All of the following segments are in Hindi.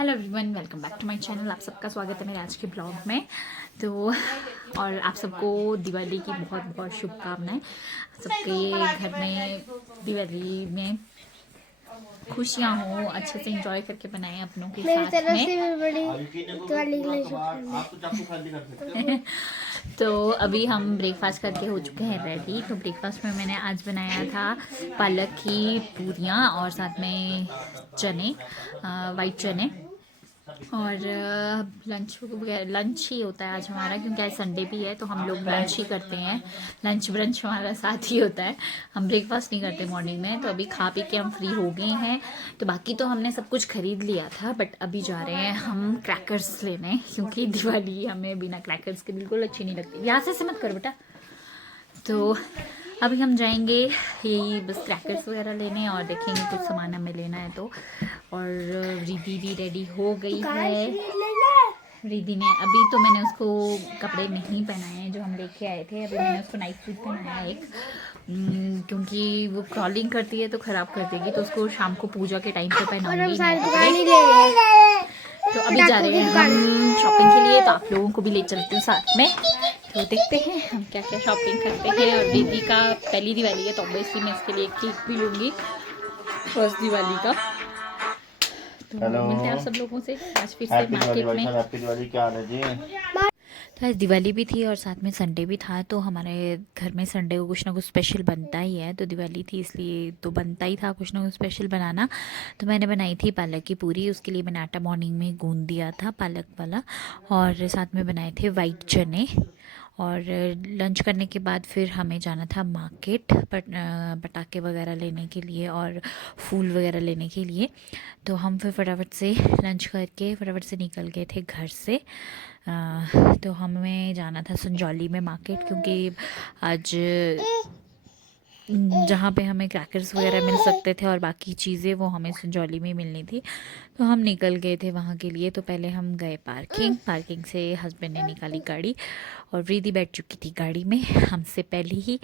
Hello everyone, welcome back to my channel. आप सबका स्वागत है मेरे आज के ब्लॉग में। तो और आप सबको दिवाली की बहुत बहुत शुभकामनाएं। सबके घर में दिवाली में खुशियां हो, अच्छे से एंजॉय करके बनाएं अपनों के साथ में। तो अभी हम ब्रेकफास्ट करके हो चुके हैं रेडी। तो ब्रेकफास्ट में मैंने आज बनाया था पालक की पूरियाँ और साथ में चने, वाइट चने। और लंच ही होता है आज हमारा, क्योंकि आज संडे भी है तो हम लोग लंच ही करते हैं। लंच ब्रंच हमारा साथ ही होता है, हम ब्रेकफास्ट नहीं करते मॉर्निंग में। तो अभी खा पी के हम फ्री हो गए हैं। तो बाकी तो हमने सब कुछ खरीद लिया था, बट अभी जा रहे हैं हम क्रैकर्स लेने, क्योंकि दिवाली हमें बिना क्रैकर्स के बिल्कुल अच्छी नहीं लगती। यहाँ से मत करो बेटा। तो अभी हम जाएंगे यही बस क्रैकर्स वगैरह लेने और देखेंगे कुछ सामान हमें लेना है तो। और रिद्धि भी रेडी हो गई है। रिद्धि ने अभी तो मैंने उसको कपड़े नहीं पहनाए हैं जो हम लेके आए थे। अभी मैंने उसको नाइट सूट पहनाया है एक, क्योंकि वो क्रॉलिंग करती है तो ख़राब कर देगी। तो उसको शाम को पूजा के टाइम पे पहनाऊंगी नए कपड़े। तो अभी जा रहे हैं हम शॉपिंग के लिए, तो आप लोगों को भी ले चलते हैं साथ में। तो देखते हैं हम क्या क्या शॉपिंग करते हैं। और दीदी का पहली दिवाली है तो ऑब्वियसली मैं इसके लिए केक भी लूँगी फर्स्ट दिवाली का। तो मिलते हैं आप सब लोगों से आज फिर से मार्केट में। हैप्पी दिवाली, क्या हाल है जी? तो आज दिवाली भी थी और साथ में संडे भी था। तो हमारे घर में संडे को कुछ ना कुछ स्पेशल बनता ही है। तो दिवाली थी इसलिए तो बनता ही था कुछ ना कुछ स्पेशल बनाना। तो मैंने बनाई थी पालक की पूरी। उसके लिए मैंने आटा मॉर्निंग में गूंद दिया था पालक वाला, और साथ में बनाए थे वाइट चने। और लंच करने के बाद फिर हमें जाना था मार्केट पटाखे वगैरह लेने के लिए और फूल वगैरह लेने के लिए। तो हम फिर फटाफट से लंच करके फटाफट से निकल गए थे घर से। तो हमें जाना था संजौली में मार्केट, क्योंकि आज जहाँ पे हमें क्रैकर्स वगैरह मिल सकते थे और बाकी चीज़ें वो हमें संजौली में मिलनी थी। तो हम निकल गए थे वहाँ के लिए। तो पहले हम गए पार्किंग से हस्बैंड ने निकाली गाड़ी और रिद्धि बैठ चुकी थी गाड़ी में हमसे पहले ही,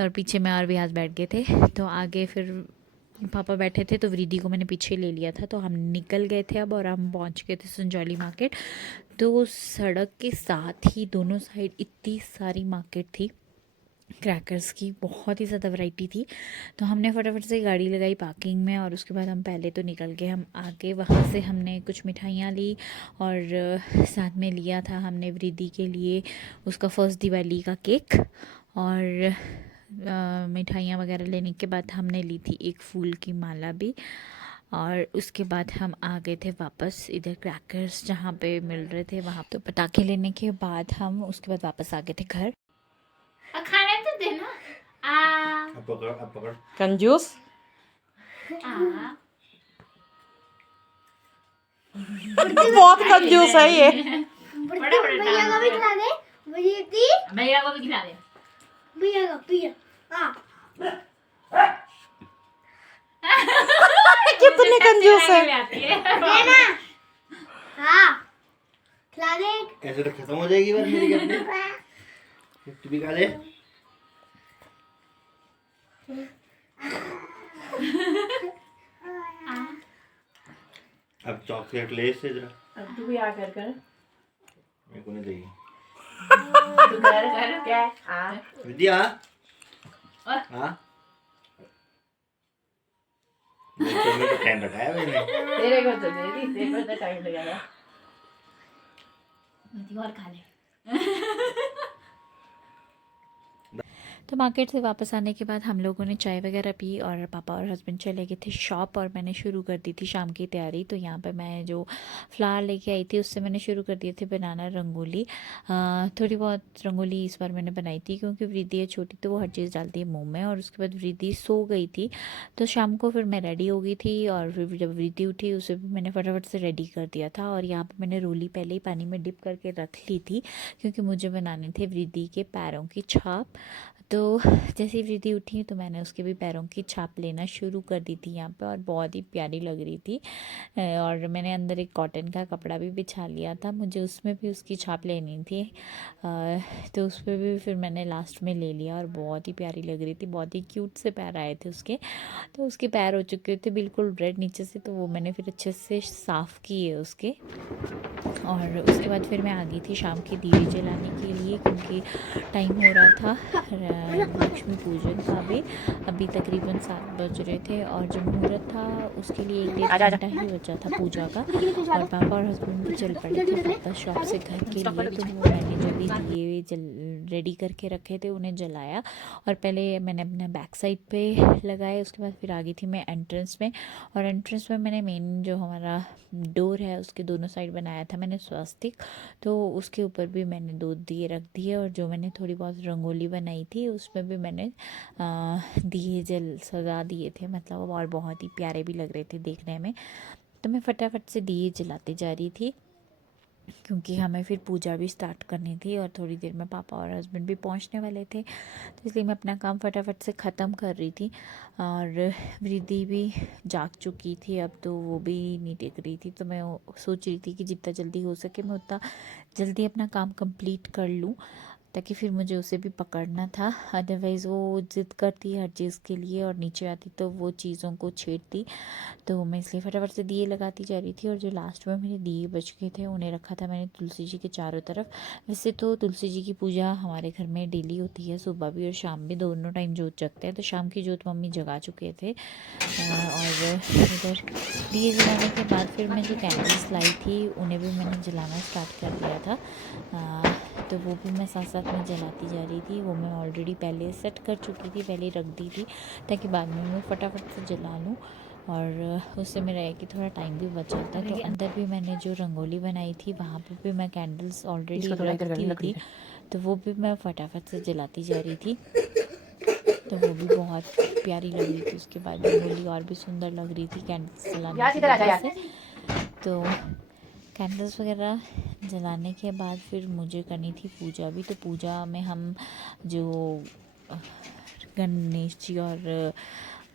और पीछे में और भी आज बैठ गए थे। तो आगे फिर पापा बैठे थे तो रिद्धि को मैंने पीछे ले लिया था। तो हम निकल गए थे अब, और हम पहुंच गए थे संजौली मार्केट। तो सड़क के साथ ही दोनों साइड इतनी सारी मार्केट थी क्रैकर्स की, बहुत ही ज़्यादा वैरायटी थी। तो हमने फटाफट से गाड़ी लगाई पार्किंग में, और उसके बाद हम पहले तो निकल गए हम आगे। वहाँ से हमने कुछ मिठाइयाँ ली और साथ में लिया था हमने रिद्धि के लिए उसका फर्स्ट दिवाली का केक। और मिठाइयाँ वगैरह लेने के बाद हमने ली थी एक फूल की माला भी। और उसके बाद हम आ गए थे वापस इधर क्रैकर्स जहाँ पे मिल रहे थे वहाँ। तो पटाखे लेने के बाद हम उसके बाद वापस आ गए थे घर। खाने तो देना। अब पकड़ कंजूस। बहुत कंजूस है ये। भैया को भी खिला दे। भैया को भी खिला दे। भैया का पिया। कितनी कंजूस है। देना। हाँ खिला दे। ऐसे तो खत्म हो जाएगी बार मेरी गिफ्ट। गिफ्ट भी खा ले। अब चॉकलेट ले इससे जरा। अब तू भी आ कर मेरे को नहीं देगी। तू कर क्या हाँ विद्या हाँ मेरे को टाइम रखा है मैंने। तेरे को तो दे दी, तेरे को तो टाइम लगेगा। और खा ले। तो मार्केट से वापस आने के बाद हम लोगों ने चाय वगैरह पी और पापा और हस्बैंड चले गए थे शॉप, और मैंने शुरू कर दी थी शाम की तैयारी। तो यहाँ पे मैं जो फ्लावर लेके आई थी उससे मैंने शुरू कर दिए थे बनाना रंगोली। थोड़ी बहुत रंगोली इस बार मैंने बनाई थी, क्योंकि वृद्धि है छोटी तो वो हर चीज़ डालती है मुँह में। और उसके बाद वृद्धि सो गई थी, तो शाम को फिर मैं रेडी हो गई थी। और फिर जब वृद्धि उठी उसे भी मैंने फटाफट से रेडी कर दिया था। और यहाँ पर मैंने रोली पहले ही पानी में डिप करके रख ली थी, क्योंकि मुझे बनाने थे वृद्धि के पैरों की छाप। तो तो जैसे ही वृद्धि उठी तो मैंने उसके भी पैरों की छाप लेना शुरू कर दी थी यहाँ पे, और बहुत ही प्यारी लग रही थी। और मैंने अंदर एक कॉटन का कपड़ा भी बिछा लिया था, मुझे उसमें भी उसकी छाप लेनी थी। तो उस पर भी फिर मैंने लास्ट में ले लिया, और बहुत ही प्यारी लग रही थी। बहुत ही क्यूट से पैर आए थे उसके। तो उसके पैर हो चुके थे बिल्कुल रेड नीचे से, तो वो मैंने फिर अच्छे से साफ़ किए उसके। और उसके बाद फिर मैं आ गई थी शाम के दिए जलाने के लिए, क्योंकि टाइम हो रहा था लक्ष्मी पूजन का भी। अभी तकरीबन 7 बज रहे थे, और जो मुहूर्त था उसके लिए 1-1.5 घंटा ही बचा था पूजा का। और पापा और हस्बैंड भी चल पड़े थे पापा शॉप से घर के लिए। तो वो मैंने जो भी दिए रेडी करके रखे थे उन्हें जलाया, और पहले मैंने अपना बैक साइड पे लगाए। उसके बाद फिर आ गई थी मैं एंट्रेंस में, और एंट्रेंस में मैंने मेन जो हमारा डोर है उसके दोनों साइड बनाया था मैंने स्वास्तिक। तो उसके ऊपर भी मैंने 2 दिए रख दिए, और जो मैंने थोड़ी बहुत रंगोली बनाई थी उसमें भी मैंने दिए सजा दिए थे, मतलब, और बहुत ही प्यारे भी लग रहे थे देखने में। तो मैं फटाफट से दिए जलाती जा रही थी, क्योंकि हमें फिर पूजा भी स्टार्ट करनी थी, और थोड़ी देर में पापा और हस्बैंड भी पहुंचने वाले थे। तो इसलिए मैं अपना काम फटाफट से ख़त्म कर रही थी। और वृद्धि भी जाग चुकी थी अब, तो वो भी नहीं टेक रही थी। तो मैं सोच रही थी कि जितना जल्दी हो सके मैं उतना जल्दी अपना काम कंप्लीट कर लूँ, ताकि फिर मुझे उसे भी पकड़ना था। अदरवाइज़ वो ज़िद करती हर चीज़ के लिए, और नीचे आती तो वो चीज़ों को छेड़ती। तो मैं इसलिए फटाफट से दिए लगाती जा रही थी। और जो लास्ट में मेरे दिए बच गए थे उन्हें रखा था मैंने तुलसी जी के चारों तरफ। वैसे तो तुलसी जी की पूजा हमारे घर में डेली होती है, सुबह भी और शाम भी, दोनों टाइम जोत जगते हैं। तो शाम की जोत मम्मी जगा चुके थे। और इधर दिए जलाने के बाद फिर मैं जो कैंडल्स लाई थी उन्हें भी मैंने जलाना स्टार्ट कर दिया था। तो वो भी मैं साथ साथ में जलाती जा रही थी। वो मैं ऑलरेडी पहले सेट कर चुकी थी, पहले रख दी थी, ताकि बाद में मैं फटाफट से जला लूँ, और उससे मेरा है कि थोड़ा टाइम भी बच जाता है। तो अंदर भी मैंने जो रंगोली बनाई थी वहाँ पे भी मैं कैंडल्स ऑलरेडी रखती हुई थी, तो वो भी मैं फटाफट से जलाती जा रही थी। तो वो भी बहुत प्यारी लग रही थी। उसके बाद रंगोली और भी सुंदर लग रही थी कैंडल्स जलाने की वजह से। तो कैंडल्स वगैरह जलाने के बाद फिर मुझे करनी थी पूजा भी। तो पूजा में हम जो गणेश जी और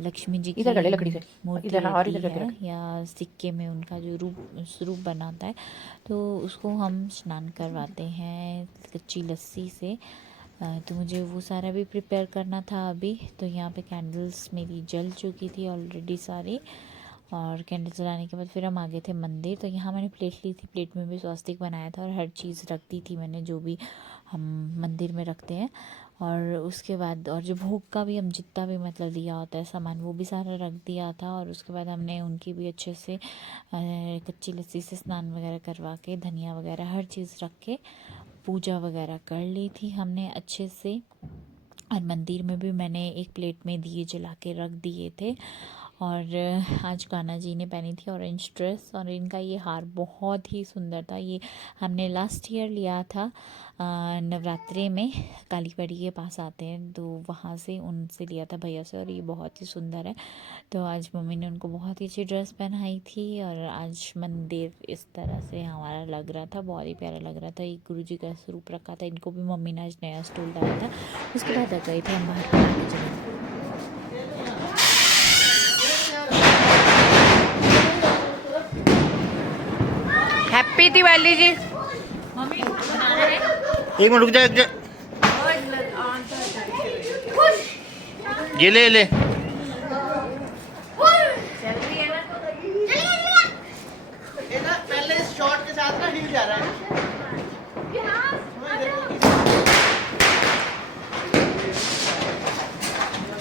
लक्ष्मी जी की मूर्ति रहती है, या सिक्के में उनका जो स्वरूप बनाता है, तो उसको हम स्नान करवाते हैं कच्ची लस्सी से। तो मुझे वो सारा भी प्रिपेयर करना था अभी। तो यहाँ पे कैंडल्स मेरी जल चुकी थी ऑलरेडी सारी, और कैंडल जलाने के बाद फिर हम आ गए थे मंदिर। तो यहाँ मैंने प्लेट ली थी, प्लेट में भी स्वास्तिक बनाया था, और हर चीज़ रख दी थी मैंने जो भी हम मंदिर में रखते हैं। और उसके बाद और जो भोग का भी हम जितना भी मतलब लिया होता है सामान, वो भी सारा रख दिया था। और उसके बाद हमने उनकी भी अच्छे से कच्ची लस्सी से स्नान वगैरह करवा के, धनिया वगैरह हर चीज़ रख के पूजा वगैरह कर ली थी हमने अच्छे से। और मंदिर में भी मैंने एक प्लेट में दिए जला के रख दिए थे। और आज कान्हा जी ने पहनी थी ऑरेंज ड्रेस, और इनका ये हार बहुत ही सुंदर था। ये हमने लास्ट ईयर लिया था नवरात्रि में, कालीपड़ी के पास आते हैं तो वहाँ से उनसे लिया था भैया से, और ये बहुत ही सुंदर है। तो आज मम्मी ने उनको बहुत ही अच्छी ड्रेस पहनाई थी, और आज मंदिर इस तरह से हमारा लग रहा था, बहुत ही प्यारा लग रहा था। एक गुरु जी का स्वरूप रखा था, इनको भी मम्मी ने आज नया स्टूल डाला था। उसके बाद आ गए थे हम बाहर बनाने चले। हैप्पी दिवाली जी। एक मिनट रुक जा, ये ले पहले इस शॉट के साथ ना हिल जा रहा है।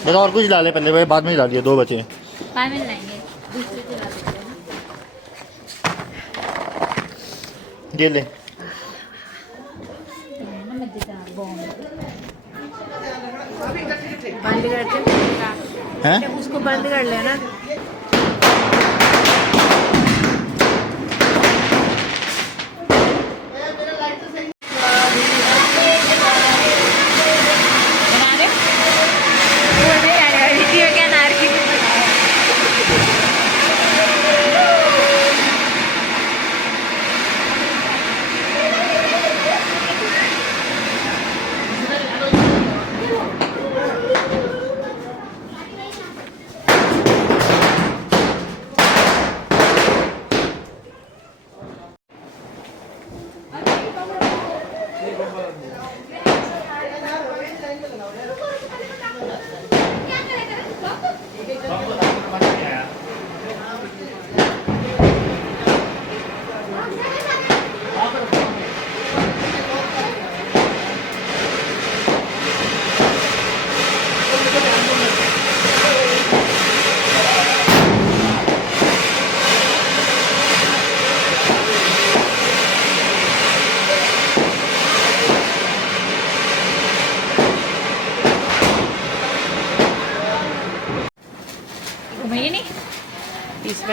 बस और कुछ डाले पहले, भाई बाद में डालिए, 2 बचे हैं, बाद में लाएंगे, दूसरे से ला देते हैं। ये ले। बंद कर दे हैं? उसको, बंद कर लेना।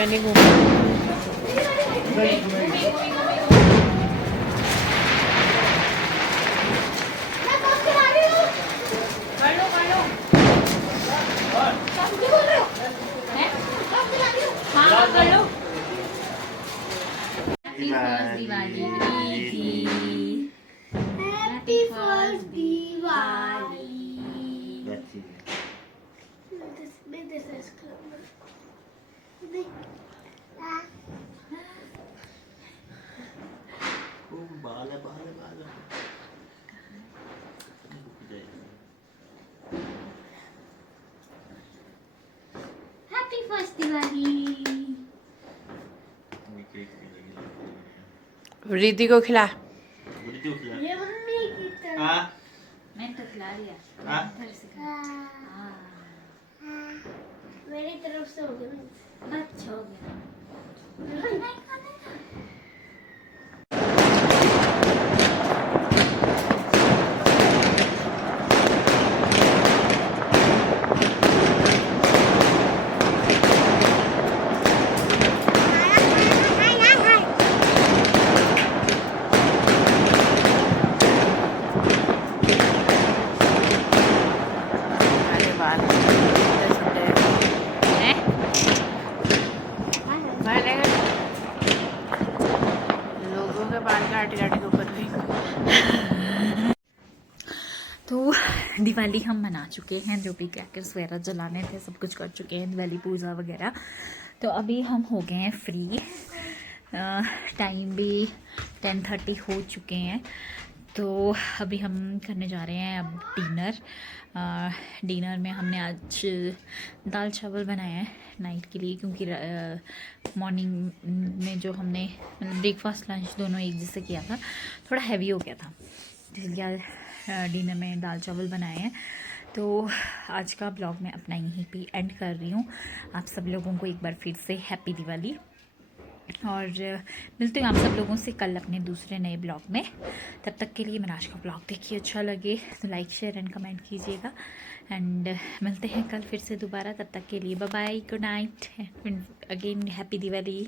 मैं नहीं घूम मैं कब खिला रही हूँ कर लो कब क्यों बोल रहे हो हैं? कब खिला रही हूँ हाँ कर लो। हैप्पी फर्स्ट दिवाली दीदी। Happy first Diwali this is बाल बाल हैप्पी फर्स्ट दिवाली। रिद्धि को खिला। ये मम्मी की तरह हाँ मैं तो खिला दिया। हाँ इधर से खा। हाँ, मेरी तरफ से हो गया अच्छा हो गया। अरे बाल छोटे हैं। लोगों के बाल काटे काटे के ऊपर फेंक। तो दिवाली हम मना चुके हैं, जो भी क्रैकर्स वगैरह जलाने थे सब कुछ कर चुके हैं, दिवाली पूजा वगैरह। तो अभी हम हो गए हैं फ्री। टाइम भी 10:30 हो चुके हैं। तो अभी हम करने जा रहे हैं अब डिनर। डिनर में हमने आज दाल चावल बनाया है नाइट के लिए, क्योंकि मॉर्निंग में जो हमने ब्रेकफास्ट लंच दोनों एक जैसे किया था, थोड़ा हैवी हो गया था, इसलिए डिनर में दाल चावल बनाए हैं। तो आज का ब्लॉग मैं अपना यहीं पे एंड कर रही हूँ। आप सब लोगों को एक बार फिर से हैप्पी दिवाली, और मिलते हैं आप सब लोगों से कल अपने दूसरे नए ब्लॉग में। तब तक के लिए मेरा आज का ब्लॉग देखिए, अच्छा लगे तो लाइक शेयर एंड कमेंट कीजिएगा। एंड मिलते हैं कल फिर से दोबारा। तब तक के लिए bye bye, good night, again happy Diwali.